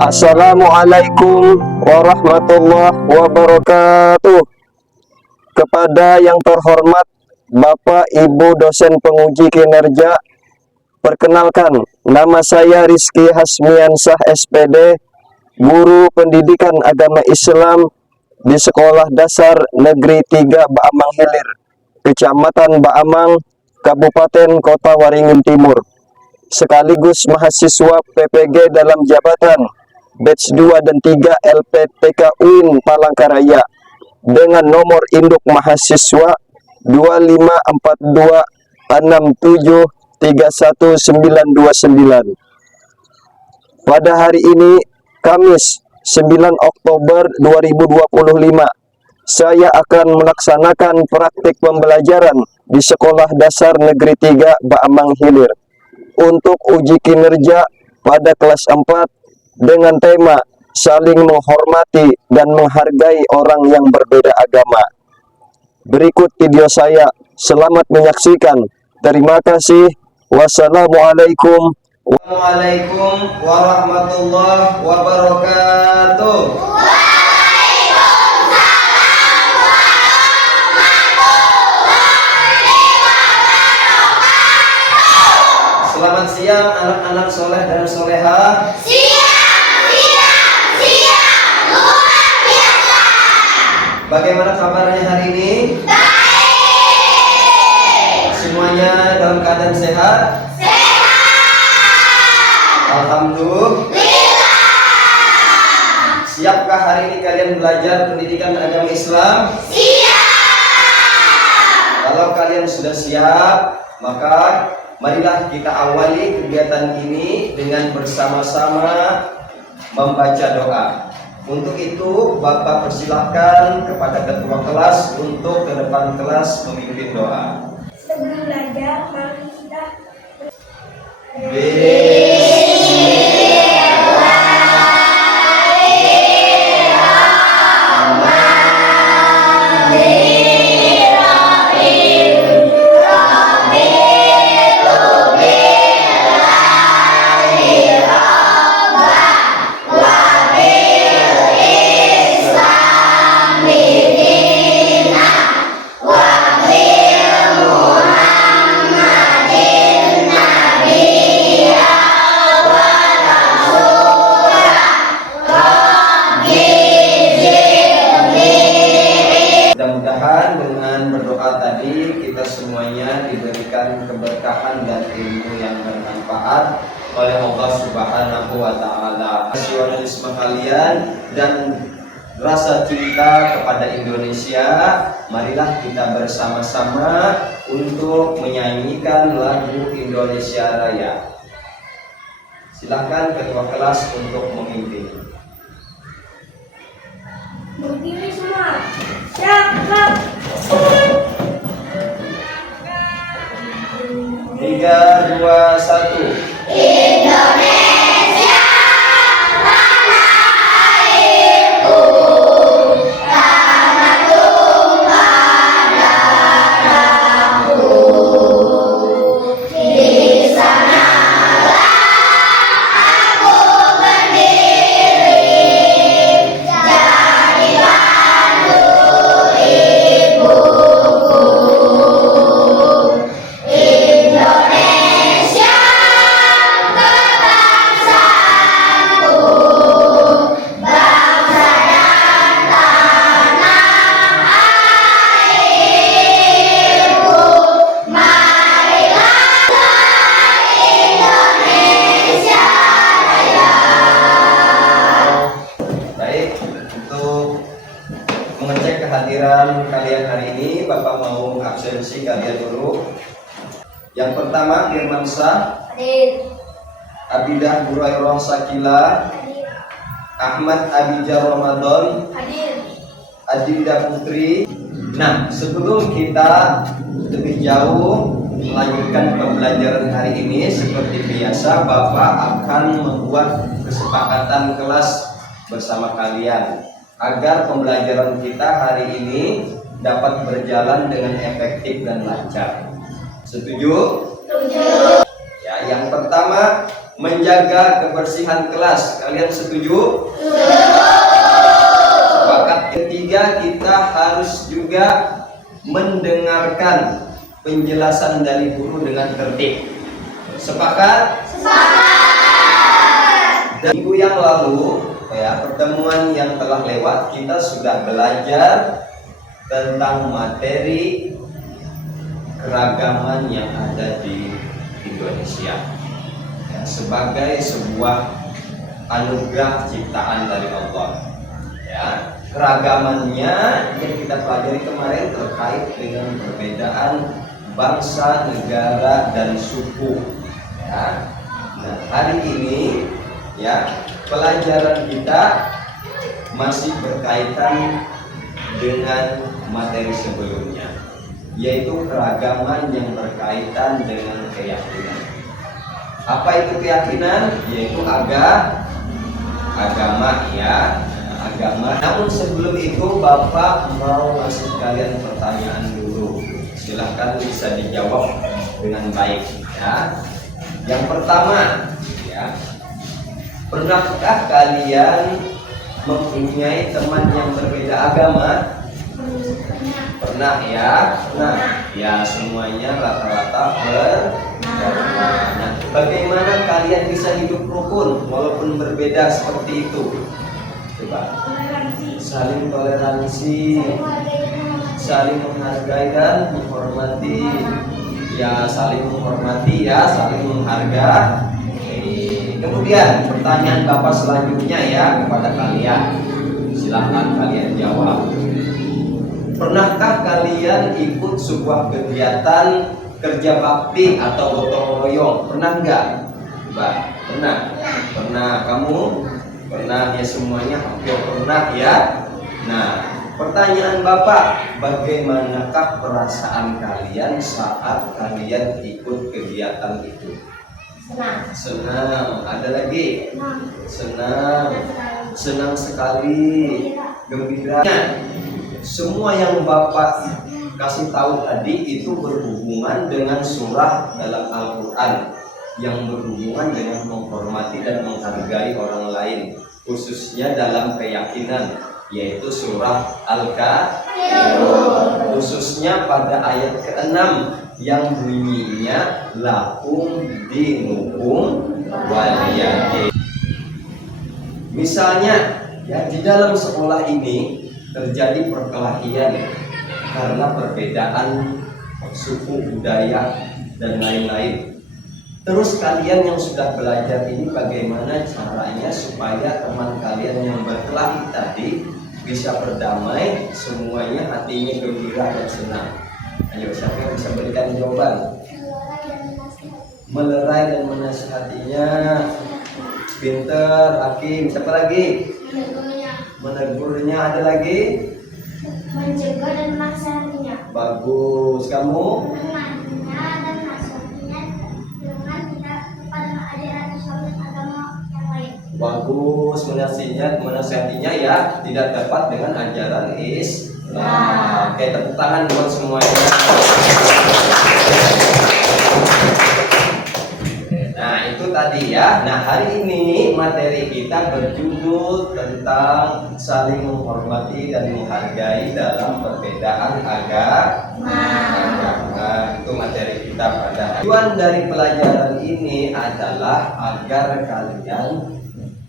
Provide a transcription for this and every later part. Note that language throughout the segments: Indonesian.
Assalamualaikum warahmatullahi wabarakatuh. Kepada yang terhormat Bapak Ibu dosen penguji kinerja, perkenalkan, nama saya Rizky Hasmiansyah SPD, guru pendidikan agama Islam di Sekolah Dasar Negeri 3 Baamang Hilir, Kecamatan Baamang, Kabupaten Kota Waringin Timur, sekaligus mahasiswa PPG dalam jabatan batch 2 dan 3 LPTK UIN Palangkaraya dengan nomor induk mahasiswa 25426731929. Pada hari ini, Kamis 9 Oktober 2025, saya akan melaksanakan praktik pembelajaran di Sekolah Dasar Negeri 3 Baamang Hilir untuk uji kinerja pada kelas 4 dengan tema saling menghormati dan menghargai orang yang berbeda agama. Berikut video saya. Selamat menyaksikan. Terima kasih. Wassalamualaikum warahmatullahi wabarakatuh. Selamat siang anak-anak soleh dan soleha. Bagaimana kabarnya hari ini? Baik. Semuanya dalam keadaan sehat? Sehat. Alhamdulillah. Siapkah hari ini kalian belajar pendidikan agama Islam? Siap. Kalau kalian sudah siap, maka marilah kita awali kegiatan ini dengan bersama-sama membaca doa. Untuk itu, Bapak persilahkan kepada ketua kelas untuk ke depan kelas memimpin doa. Sebelum belajar, mari kita diberikan keberkahan dan ilmu yang bermanfaat oleh Allah Subhanahu wa taala. Nasionalisme kalian dan rasa cinta kepada Indonesia, marilah kita bersama-sama untuk menyanyikan lagu Indonesia Raya. Silakan ketua kelas untuk memimpin. berdiri semua. Siap. 3, 2, 1. Indonesia tanah airku, tanah tumpah darahku. Di sanalah aku berdiri, jadi pandu ibuku. Indonesia kebangsaanku, bangsa dan tanah airku. Marilah Indonesia Raya. Baik, untuk mengecek kehadiran kalian hari ini, Bapak mau absensi kalian dulu. Yang pertama, Firmansyah, Hadir. Abidah Burairah Sakila, Hadir. Ahmad Abidjar Ramadan, Hadir. Adinda Putri. Nah, sebelum kita lebih jauh melanjutkan pembelajaran hari ini, seperti biasa Bapak akan membuat kesepakatan kelas bersama kalian agar pembelajaran kita hari ini dapat berjalan dengan efektif dan lancar. Setuju? Setuju. Ya, yang pertama menjaga kebersihan kelas. Kalian setuju? Sepakat. Ketiga, kita harus juga mendengarkan penjelasan dari guru dengan tertib. Sepakat? Dan minggu yang lalu, ya, pertemuan yang telah lewat, kita sudah belajar tentang materi keragaman yang ada di Indonesia, ya, sebagai sebuah anugerah ciptaan dari Allah. Ya, keragamannya yang kita pelajari kemarin terkait dengan perbedaan bangsa, negara, dan suku. Ya. Nah, hari ini, ya, pelajaran kita masih berkaitan dengan materi sebelumnya, yaitu keragaman yang berkaitan dengan keyakinan. Apa itu keyakinan? Yaitu agama, ya, agama. Namun sebelum itu Bapak mau kasih kalian pertanyaan dulu. Silahkan bisa dijawab dengan baik, ya. Yang pertama, ya, pernahkah kalian mempunyai teman yang berbeda agama? Pernah, ya. Nah, ya, semuanya rata-rata nah, bagaimana kalian bisa hidup rukun walaupun berbeda seperti itu? Coba. Saling toleransi, saling menghargai dan menghormati. Ya, saling menghormati, ya, saling menghargai. Kemudian pertanyaan Bapak selanjutnya, ya, kepada kalian. Silahkan kalian jawab. Pernahkah kalian ikut sebuah kegiatan kerja bakti atau gotong royong? Pernah nggak? Mbak, pernah? Pernah. Kamu? Pernah, ya, semuanya hampir pernah, ya. Nah, pertanyaan Bapak, bagaimanakah perasaan kalian saat kalian ikut kegiatan itu? Senang. Ada lagi? Senang. Senang sekali. Gembira. Semua yang Bapak kasih tahu tadi itu berhubungan dengan surah dalam Al-Quran yang berhubungan dengan menghormati dan menghargai orang lain, khususnya dalam keyakinan, yaitu surah Al-Kafirun, khususnya pada ayat ke-6 yang bunyinya lakum dinukum waliyadin. Misalnya, ya, di dalam sekolah ini terjadi perkelahian karena perbedaan suku, budaya, dan lain-lain. Terus kalian yang sudah belajar ini bagaimana caranya supaya teman kalian yang berkelahi tadi bisa berdamai, semuanya hatinya gembira dan senang? Ayo, siapa yang bisa berikan jawaban? Melerai dan menasihatinya. Pinter, Hakim. Siapa lagi? Menegurnya. Ada lagi? Mencegah dan menasihatinya. Bagus. Kamu? Menasihatinya dan menasihatinya dengan tidak kepada ajaran Islam dan agama yang lain. Bagus. Menasihatinya, ya, tidak tepat dengan ajaran Islam. Oke, tepuk tangan buat semuanya. Nah, itu tadi, ya. Nah, hari ini materi kita berjudul tentang saling menghormati dan menghargai dalam perbedaan agama. Itu materi kita pada hari. Tujuan dari pelajaran ini adalah agar kalian,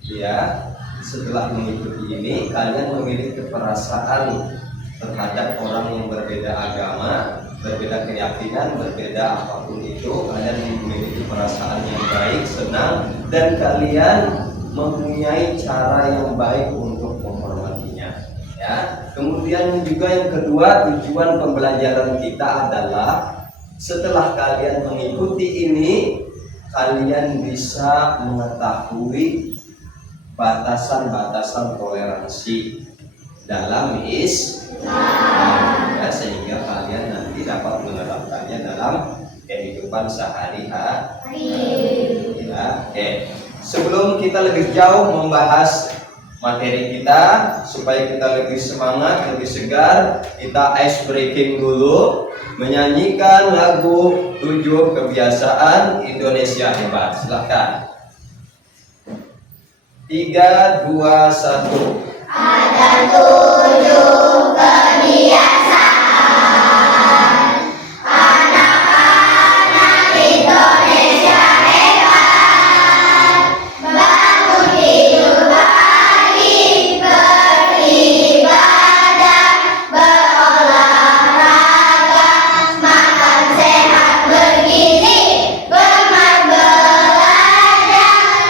ya, setelah mengikuti ini, kalian memiliki perasaan terhadap orang yang berbeda agama, berbeda keyakinan, berbeda apapun itu. Kalian memiliki perasaan yang baik, senang, dan kalian mempunyai cara yang baik untuk menghormatinya, ya. Kemudian juga yang kedua, tujuan pembelajaran kita adalah setelah kalian mengikuti ini, kalian bisa mengetahui batasan-batasan toleransi dalam Islam, ya, sehingga kalian nanti dapat menerapkannya dalam kehidupan sehari-hari. Ya, oke. Sebelum kita lebih jauh membahas materi kita, supaya kita lebih semangat, lebih segar, kita ice breaking dulu, menyanyikan lagu 7 Kebiasaan Indonesia Hebat. Silahkan. 3, 2, 1. Ada 7 kebiasaan anak-anak Indonesia hebat. Bangun tidur pagi, beribadah, berolahraga, makan sehat bergizi, belajar,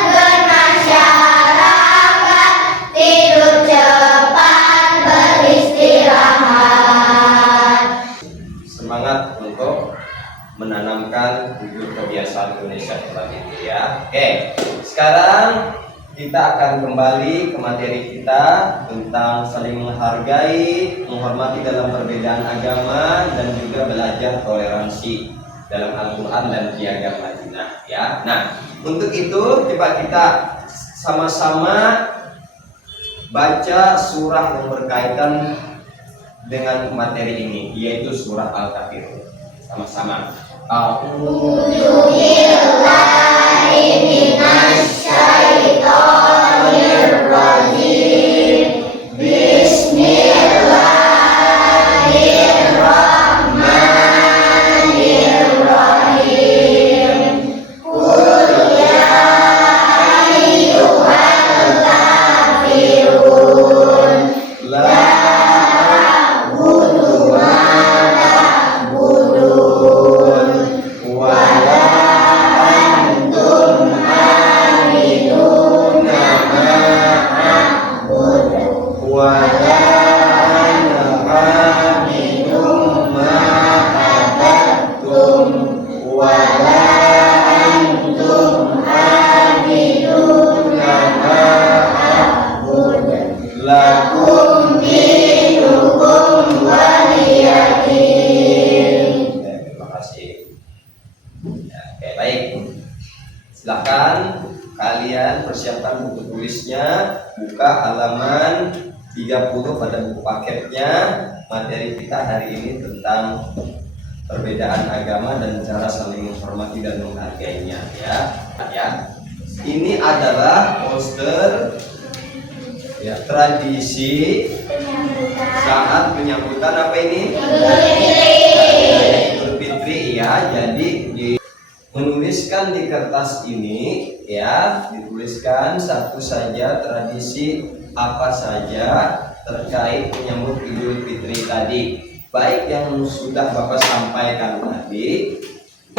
bermasyarakat, tidur cepat, beristirahat. Semangat untuk menanamkan 7 kebiasaan Indonesia hebat itu ya. Oke, sekarang kita akan kembali ke materi kita tentang saling menghargai, menghormati dalam perbedaan agama, dan juga belajar toleransi dalam Al-Quran dan Piagam Madinah ya. Nah, untuk itu coba kita sama-sama baca surah yang berkaitan dengan materi ini, yaitu surah Al-Kafirun. Sama-sama. A'udzu Terima kasih. Ya, oke, baik. Silakan kalian persiapkan buku tulisnya, buka halaman 30 pada buku paketnya. Materi kita hari ini tentang perbedaan agama dan cara saling menghormati dan menghargainya ya. Ya. Ini adalah poster ya, tradisi saat penyambutan apa ini? Idul Fitri ya. Jadi menuliskan di kertas ini ya, dituliskan satu saja tradisi apa saja terkait menyambut Idul Fitri tadi, baik yang sudah Bapak sampaikan tadi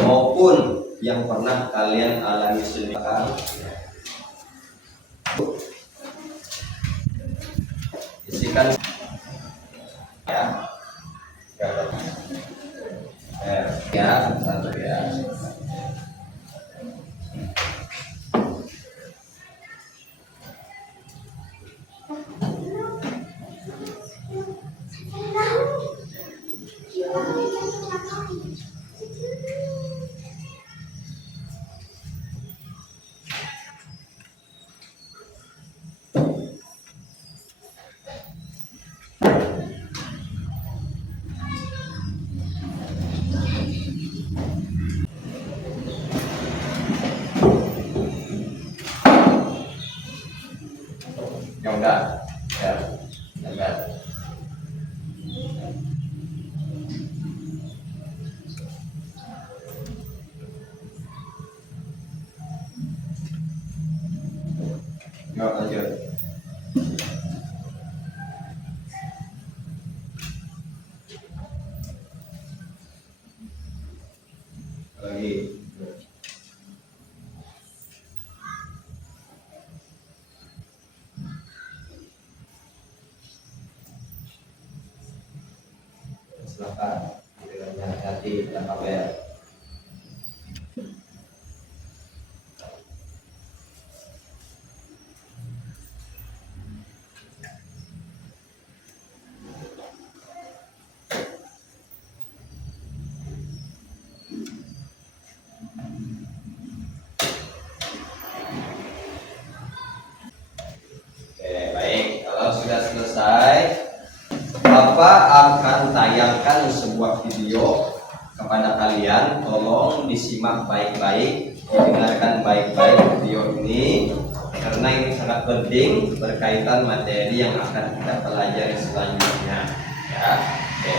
maupun yang pernah kalian alami sendiri. Isikan ya, ya satu ya. Ya udah, ya, enggak. Yuk lanjut. Lagi. Silakan dengan hati dan kabar. Oke, baik. Kalau sudah selesai, Bapak akan tayangkan sebuah video kepada kalian. Tolong disimak baik-baik, didengarkan baik-baik video ini. karena ini sangat penting berkaitan materi yang akan kita pelajari selanjutnya. Ya, oke.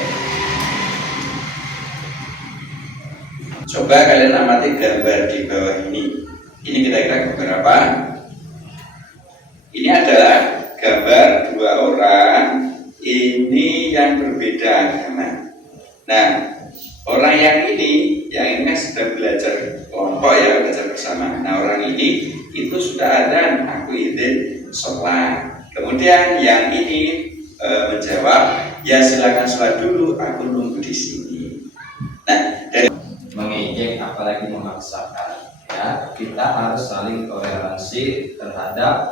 Coba kalian amati gambar di bawah ini. Ini kira-kira gambar apa? Ini adalah gambar dua orang. Ini yang berbeda agama. Nah, orang yang ini kan sudah belajar kelompok ya, belajar bersama. Nah, orang ini itu sudah ada aku izin sholat. Kemudian yang ini menjawab, ya silakan sholat dulu, aku nunggu di sini. Nah, dari Mengejek apalagi memaksakan, ya kita harus saling toleransi terhadap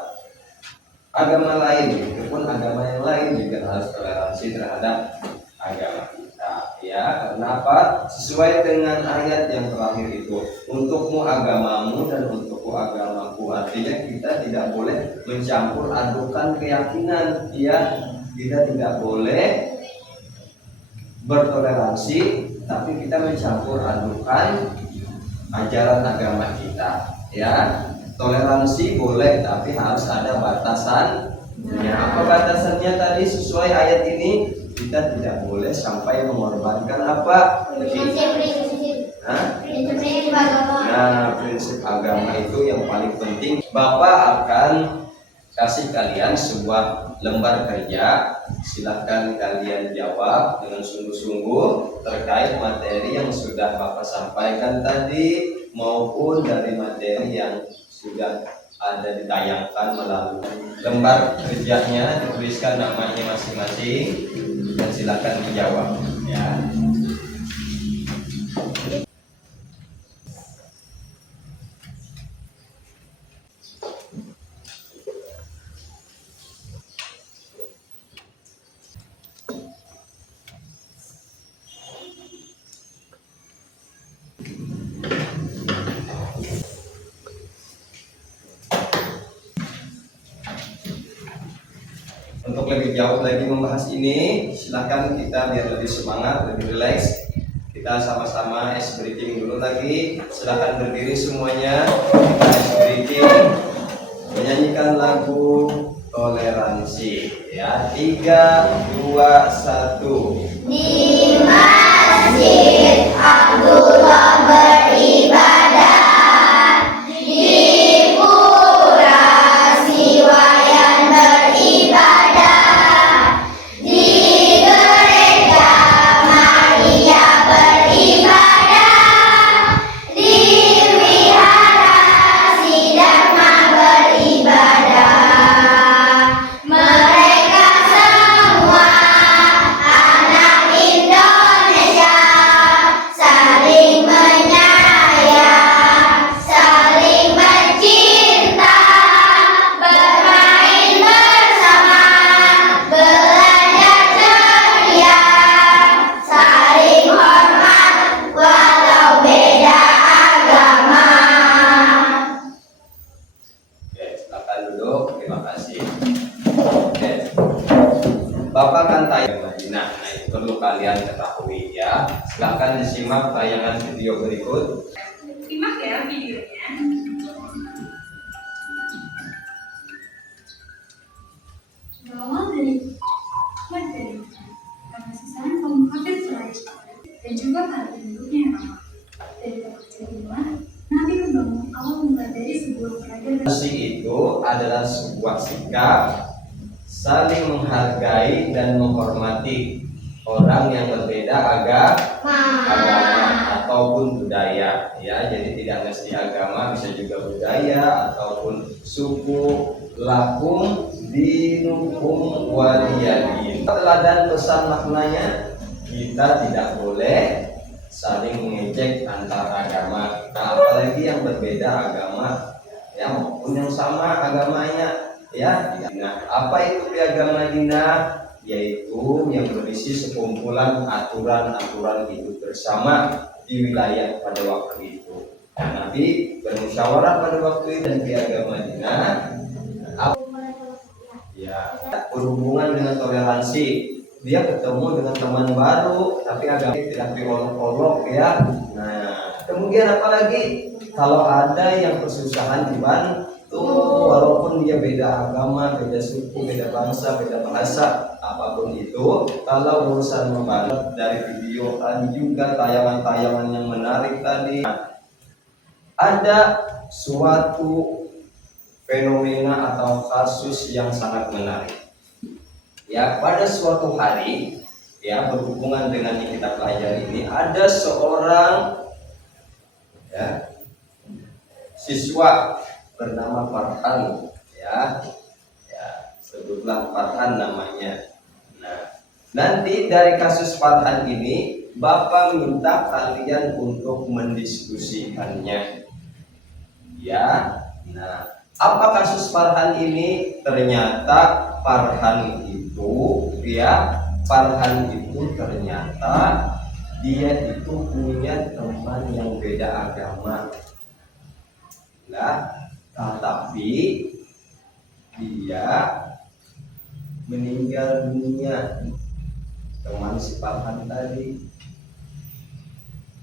agama lain, meskipun agama yang lain juga harus toleransi terhadap agama kita, ya karena apa? Sesuai dengan ayat yang terakhir itu, untukmu agamamu dan untukku agamaku. Artinya kita tidak boleh mencampur adukan keyakinan, ya kita tidak boleh bertoleransi tapi kita mencampur adukan ajaran agama kita, ya toleransi boleh tapi harus ada batasannya. Apa batasannya tadi? Sesuai ayat ini kita tidak boleh sampai mengorbankan apa? Nah, prinsip agama itu yang paling penting. Bapak akan kasih kalian sebuah lembar kerja, silahkan kalian jawab dengan sungguh-sungguh terkait materi yang sudah Bapak sampaikan tadi maupun dari materi yang sudah ada ditayangkan melalui lembar kerjanya, dituliskan namanya masing-masing dan silahkan dijawab, ya. Untuk lebih jauh lagi membahas ini, silakan kita biar lebih semangat, lebih rileks. Kita sama-sama ice breathing dulu lagi. Silakan berdiri semuanya. Kita ice breathing. Menyanyikan lagu Toleransi. Ya, 3, 2, 1. Di Masjid Abdullah beribadah, di Pura Siwayan beribadah, di Gereja Maria beribadah, di Wihara Sidharma beribadah. Mereka semua anak Indonesia, saling menyayang, saling mencinta, bermain bersama, belajar ceria, saling hormat walau beda agama. Oke, silakan duduk. Terima kasih. Oke. Bapak kan tayang Madinah. Nah, itu perlu kalian ketahui, ya. Silakan disimak tayangan video berikut. Simak ya videonya. Berawal dari karena sasaran kaum kafir Quraisy dan juga para penduduknya yang ramah. Dari tempat inilah Nabi membangun awal mula dari sebuah peradaban. Toleransi itu adalah sebuah sikap saling menghargai dan menghormati orang yang berbeda agama ataupun budaya, ya. Jadi tidak mesti agama, bisa juga budaya ataupun suku. Lakum dinukum waliyadin. Teladan pesan maknanya, kita tidak boleh saling mengejek antar agama kita, apalagi yang berbeda agama, ya, maupun yang sama agamanya, ya. Nah, apa itu Piagam Madinah? Yaitu yang berisi sekumpulan aturan-aturan hidup bersama di wilayah pada waktu itu. Nah, Nabi bermusyawarah pada waktu itu dan Piagam Madinah, ya, berhubungan dengan toleransi. Dia ketemu dengan teman baru, tapi agak tidak diolok-olok, ya. Nah, kemudian apalagi kalau ada yang kesusahan Tuh, walaupun dia beda agama, beda suku, beda bangsa, beda bahasa, apapun itu, kalau urusan membantu dari video tadi juga tayangan-tayangan yang menarik tadi, ada suatu fenomena atau kasus yang sangat menarik. Ya, pada suatu hari, ya berhubungan dengan yang kita pelajari ini, ada seorang ya siswa bernama Farhan, ya sebutlah Farhan namanya. Nah, nanti dari kasus Farhan ini Bapak minta kalian untuk mendiskusikannya, ya. Nah, apa kasus Farhan ini? Ternyata Farhan itu ternyata dia itu punya teman yang beda agama. Nah, tetapi dia meninggal dunia, teman si Farhan tadi.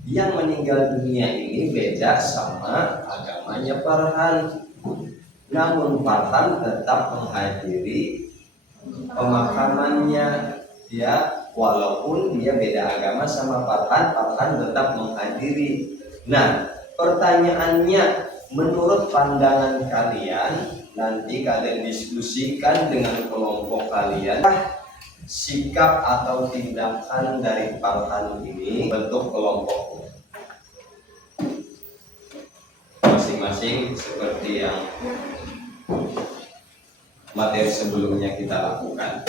Yang meninggal dunia ini beda sama agamanya Farhan, namun Farhan tetap menghadiri pemakamannya, ya, walaupun dia beda agama sama Farhan tetap menghadiri. Nah, pertanyaannya, menurut pandangan kalian, nanti kalian diskusikan dengan kelompok kalian, sikap atau tindakan dari Farhan ini bentuk kelompok masing-masing seperti yang materi sebelumnya kita lakukan.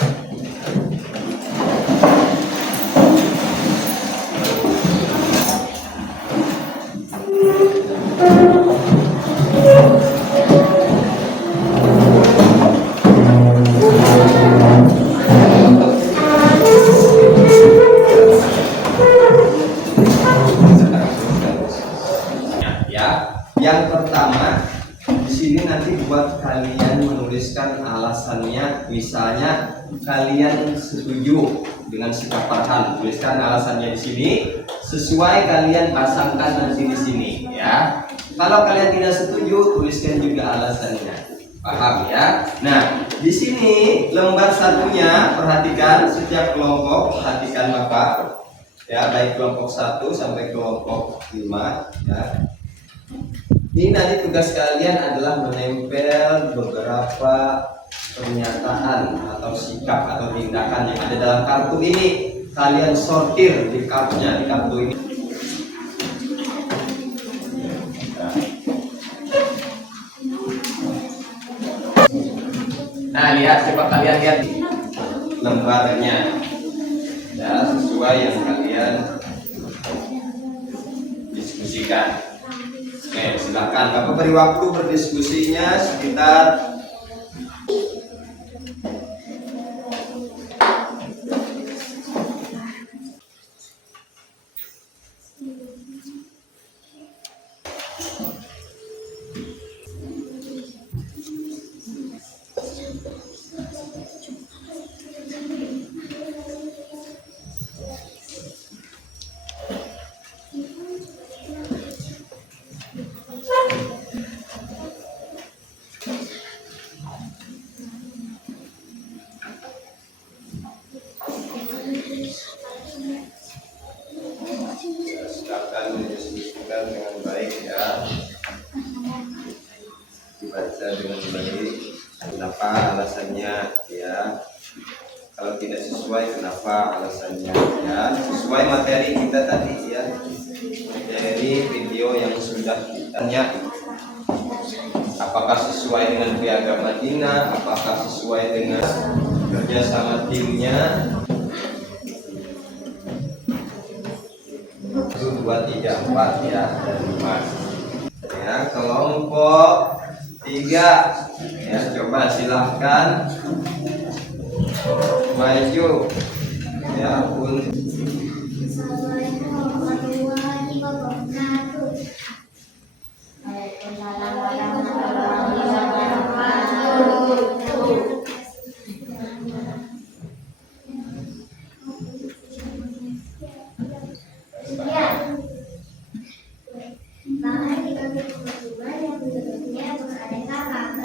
Yang pertama, di sini nanti buat kalian menuliskan alasannya. Misalnya kalian setuju dengan sikap Farhan, tuliskan alasannya di sini. Sesuai kalian pasangkan nanti di sini, ya. Kalau kalian tidak setuju, tuliskan juga alasannya. Paham ya? Nah, di sini lembar satunya, perhatikan setiap kelompok, perhatikan Bapak. Ya, baik kelompok 1 sampai kelompok 5, ya. Ini nanti tugas kalian adalah menempel beberapa pernyataan atau sikap atau tindakan yang ada dalam kartu ini. Kalian sortir di kartunya, di kartu ini. Nah, lihat, coba kalian lihat lembarnya, ya, sesuai yang kalian diskusikan. Oke, silakan Bapak beri waktu berdiskusinya sekitar silakan didiskusikan dengan baik, ya. Dibaca dengan baik. Kenapa alasannya, ya. Kalau tidak sesuai, kenapa alasannya, ya. Sesuai materi kita tadi, ya. Materi video yang sudah kita tanya. Apakah sesuai dengan piagam Madinah? Apakah sesuai dengan kerjasama timnya? 1, 2, 3, 4, ya, dan 5. Ya, kelompok 3, ya, coba silahkan maju, ya, pun. Assalamualaikum warahmatullahi wabarakatuh. Waalaikumsalam warahmatullahi wabarakatuh. Ya. Bahkan kita berhubungan yang bentuknya beraneka ragam.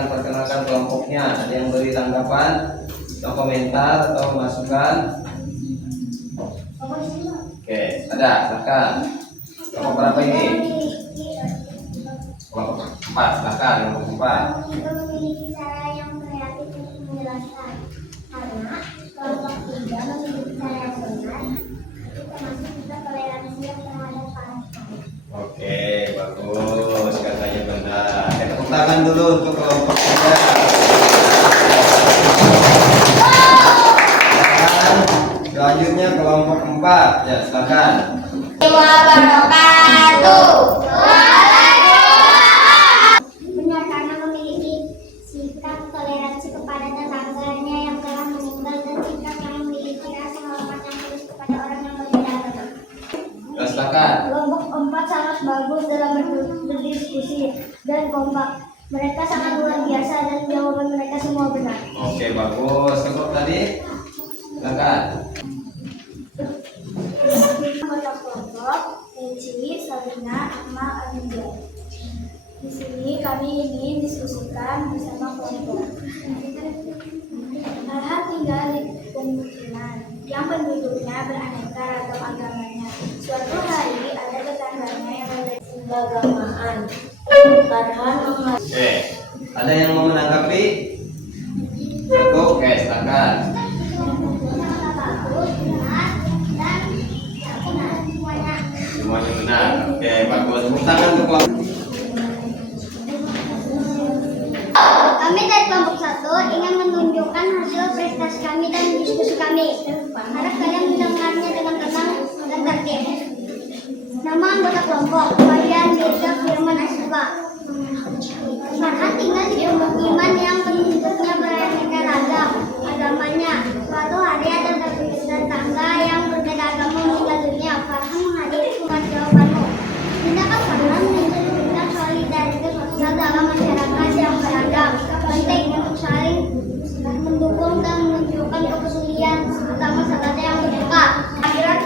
akan perkenalkan kelompoknya. Ada yang beri tanggapan atau komentar atau masukan? Oke, ada, silakan. Kelompok berapa ini? Kelompok 4, silakan kelompok 4. Itu memiliki cara yang kreatif untuk menjelaskan. Karena kelompok 3 memiliki cara yang benar, itu termasuk juga toleransi yang terhadap kelompok. Oke, bagus, katanya benar. Tepuk tangan dulu untuk kelompok 3. Selanjutnya kelompok 4. Ya, silakan. Benar karena memiliki sikap toleransi kepada tetangganya yang telah meninggal dan sikap yang memiliki rasa hormat yang tulus kepada orang yang berbeda agama. Ya, silakan. Kelompok 4 sangat bagus dalam berdiskusi dan kompak. Mereka sangat luar biasa dan jawaban mereka semua benar. Oke, bagus. Kelompok tadi? Silakan. Anggota kelompok Eci, Sabina, Akmal, Aminja. Di sini kami ingin diskusikan bersama kelompok. Farhan tinggal di pemukiman yang penduduknya beraneka ragam agamanya. Suatu hari ada tetangganya yang berbeda keagamaan. Farhan Oke, ada yang mau menanggapi? Oke, silakan. Semuanya benar. Oke, bagus. Tepuk tangan untuk kelompok. Kami dari kelompok 1 ingin menunjukkan hasil prestasi kami dan diskusi kami. Harap kalian mendengarnya dengan tenang dan tertib. Nama anggota kelompok, Bayan Dirga Firman Asfa. Farhan tinggal di pemukiman yang penduduknya beraneka ragam agamanya. Suatu hari ada tetangga yang berbeda agama meninggal dunia. Farhan menghadiri surat jawabanmu. Tindakan Farhan menunjukkan solidaritas sosial dalam masyarakat yang beragam. Penting untuk saling mendukung dan menunjukkan kepedulian terutama saat ada yang berduka. Kehadiran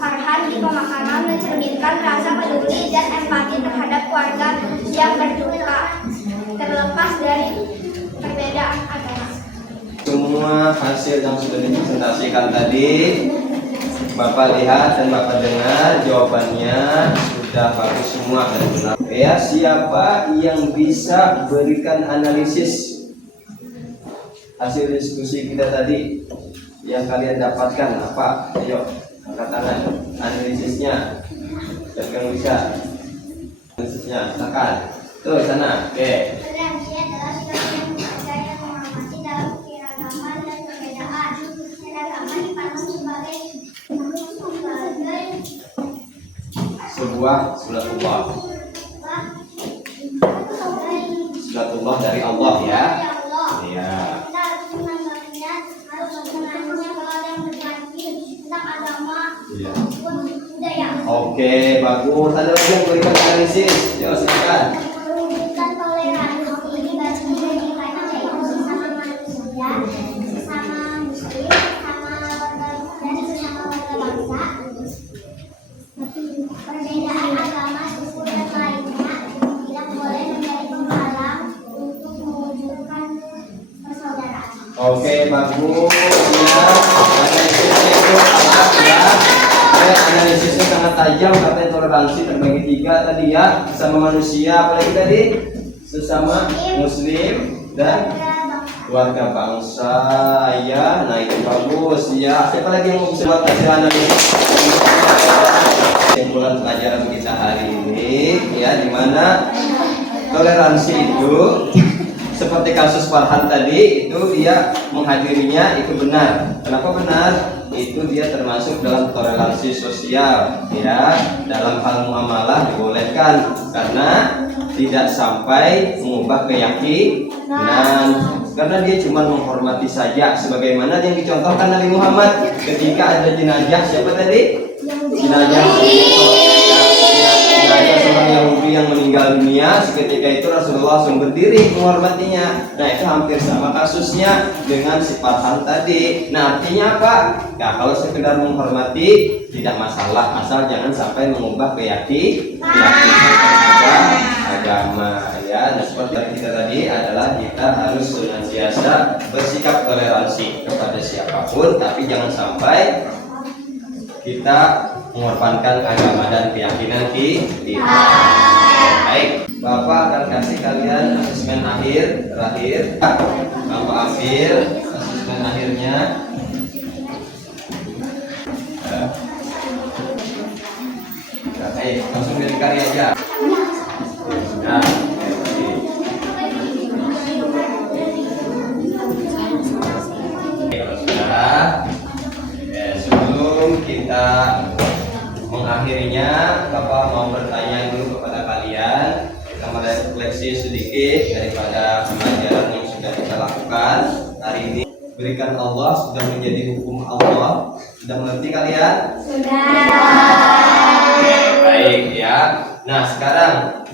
Farhan di pemakaman mencerminkan rasa peduli dan empati terhadap keluarga yang berduka, terlepas dari perbedaan agama. Semua hasil yang sudah dipresentasikan tadi Bapak lihat dan Bapak dengar, jawabannya sudah bagus semua dan benar. Ya, siapa yang bisa berikan analisis hasil diskusi kita tadi yang kalian dapatkan apa? Ayo, angkat tangan. Analisisnya, siapa yang bisa? Analisisnya, silakan. Tuh sana, oke. Toleransi adalah sikap yang menghargai dan menghormati dalam keragaman dan perbedaan. Keragaman dipandang sebagai Sebuah sunnatullah. Sunnatullah dari Allah ya. Iya. Kita harus menanggapinya, harus mengenalnya kalau ada yang berbagi tentang agama Iya. maupun budaya. Oke, bagus. Ada lagi yang berikan analisis? Yuk, silakan. Mewujudkan toleransi bagi kehidupan yaitu sesama manusia, sesama muslim, sesama warga dan sesama warga bangsa. Perbedaan agama, suku dan lainnya tidak boleh menjadi penghalang untuk mewujudkan persaudaraan. Oke, bagus. Ya, analisisnya itu sangat ya. Analisisnya sangat tajam. Katanya toleransi terbagi 3 tadi ya. Sesama manusia, apalagi tadi sesama muslim dan keluarga bangsa ya. Nah, itu bagus ya. Siapa lagi yang mau bisa buat hasil analisis? Kesimpulan pelajaran kita hari ini ya, dimana toleransi itu seperti kasus Farhan tadi itu dia menghadirinya itu benar. Kenapa benar? Itu dia termasuk dalam toleransi sosial ya. Dalam hal muamalah dibolehkan karena tidak sampai mengubah keyakinan, karena dia cuma menghormati saja sebagaimana yang dicontohkan Nabi Muhammad ketika ada jenazah siapa tadi? Jenazah seorang Yahudi yang meninggal dunia. Seketika itu Rasulullah langsung berdiri menghormatinya. Nah, itu hampir sama kasusnya dengan si Farhan tadi. Nah, artinya apa? Ya, kalau sekedar menghormati tidak masalah, asal jangan sampai mengubah keyakinan agama ya. Nah, seperti kita tadi adalah kita harus senantiasa bersikap toleransi kepada siapapun, tapi jangan sampai kita mengorbankan agama dan keyakinan kita. Baik, Bapak akan kasih kalian asesmen terakhir. Bapak ambil asesmen akhirnya. Langsung dari karya aja. Nah, kalau sudah, sebelum kita mengakhirinya, Bapak mau bertanya dulu kepada kalian. Kita merefleksi sedikit daripada pembelajaran yang sudah kita lakukan hari ini. Berikan Allah sudah menjadi hukum Allah. Sudah mengerti kalian? Sudah. Baik ya. Nah sekarang,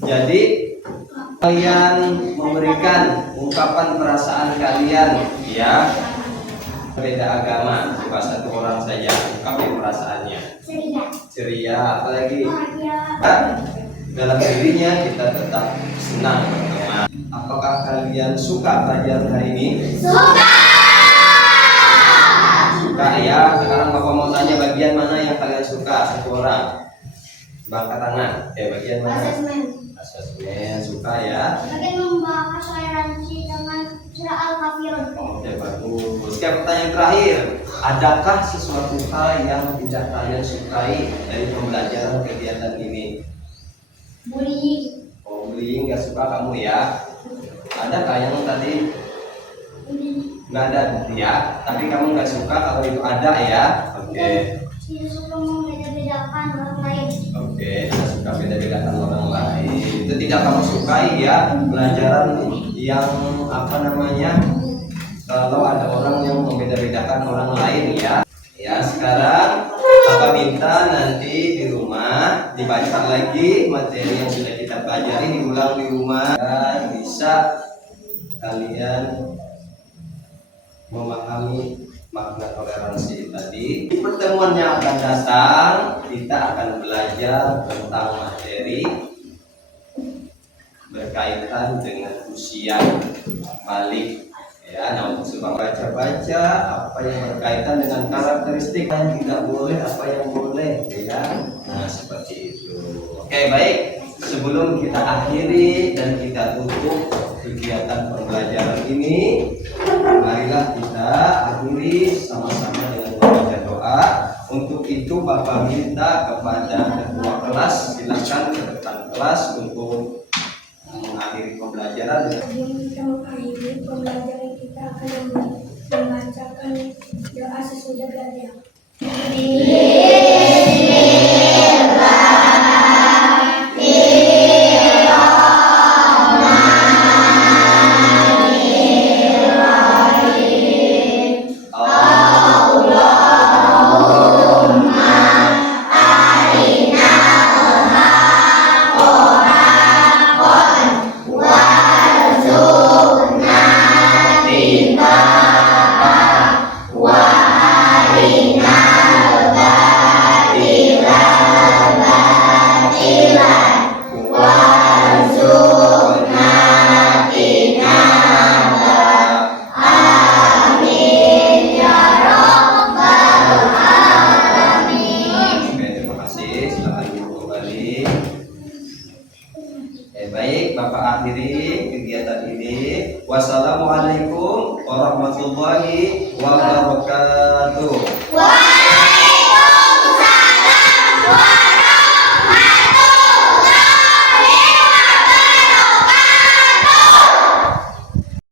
jadi kalian memberikan ungkapan perasaan kalian ya, beda agama, cuma satu orang saja ungkapin perasaannya. Ceria, apalagi dalam dirinya kita tetap senang berteman. Apakah kalian suka pelajaran hari ini? Suka ya. Sekarang Bapak mau tanya bagian mana yang kalian suka, satu orang. Bangkat tangan. Bagian mana? Asesmen. Suka ya. Bagian membahas toleransi dengan surah Al-Kafirun. Oke, bagus. Oke, pertanyaan terakhir. Adakah sesuatu hal yang tidak kalian sukai dari pembelajaran kegiatan ini? Bullying. Oh, bullying nggak suka kamu ya? Adakah yang tadi nggak ada ya? Tapi kamu nggak suka kalau itu ada ya? Oke. Tidak suka membeda-bedakan orang lain. Oke, tidak suka beda-bedakan orang lain. Itu tidak kamu sukai ya, pelajaran yang apa namanya? Kalau ada orang yang membeda-bedakan orang lain ya. Ya, sekarang Bapak minta nanti di rumah dibaca lagi materi yang sudah kita pelajari, diulang di rumah dan bisa kalian memahami makna toleransi tadi. Di pertemuan yang akan datang kita akan belajar tentang materi berkaitan dengan usia balik ya. Nah, untuk sebab baca-baca apa yang berkaitan dengan karakteristik yang tidak boleh, apa yang boleh ya. Nah, seperti itu. Oke, baik. Sebelum kita akhiri dan kita tutup kegiatan pembelajaran ini, marilah kita akhiri sama-sama dengan membaca doa. Untuk itu Bapak minta kepada ketua kelas, silakan ke depan kelas untuk mengakhiri pembelajaran. Sebelum kita mengakhiri pembelajaran, kita akan membacakan doa sesudah belajar. Baik, Bapak akhiri kegiatan ini. Wassalamualaikum warahmatullahi wabarakatuh.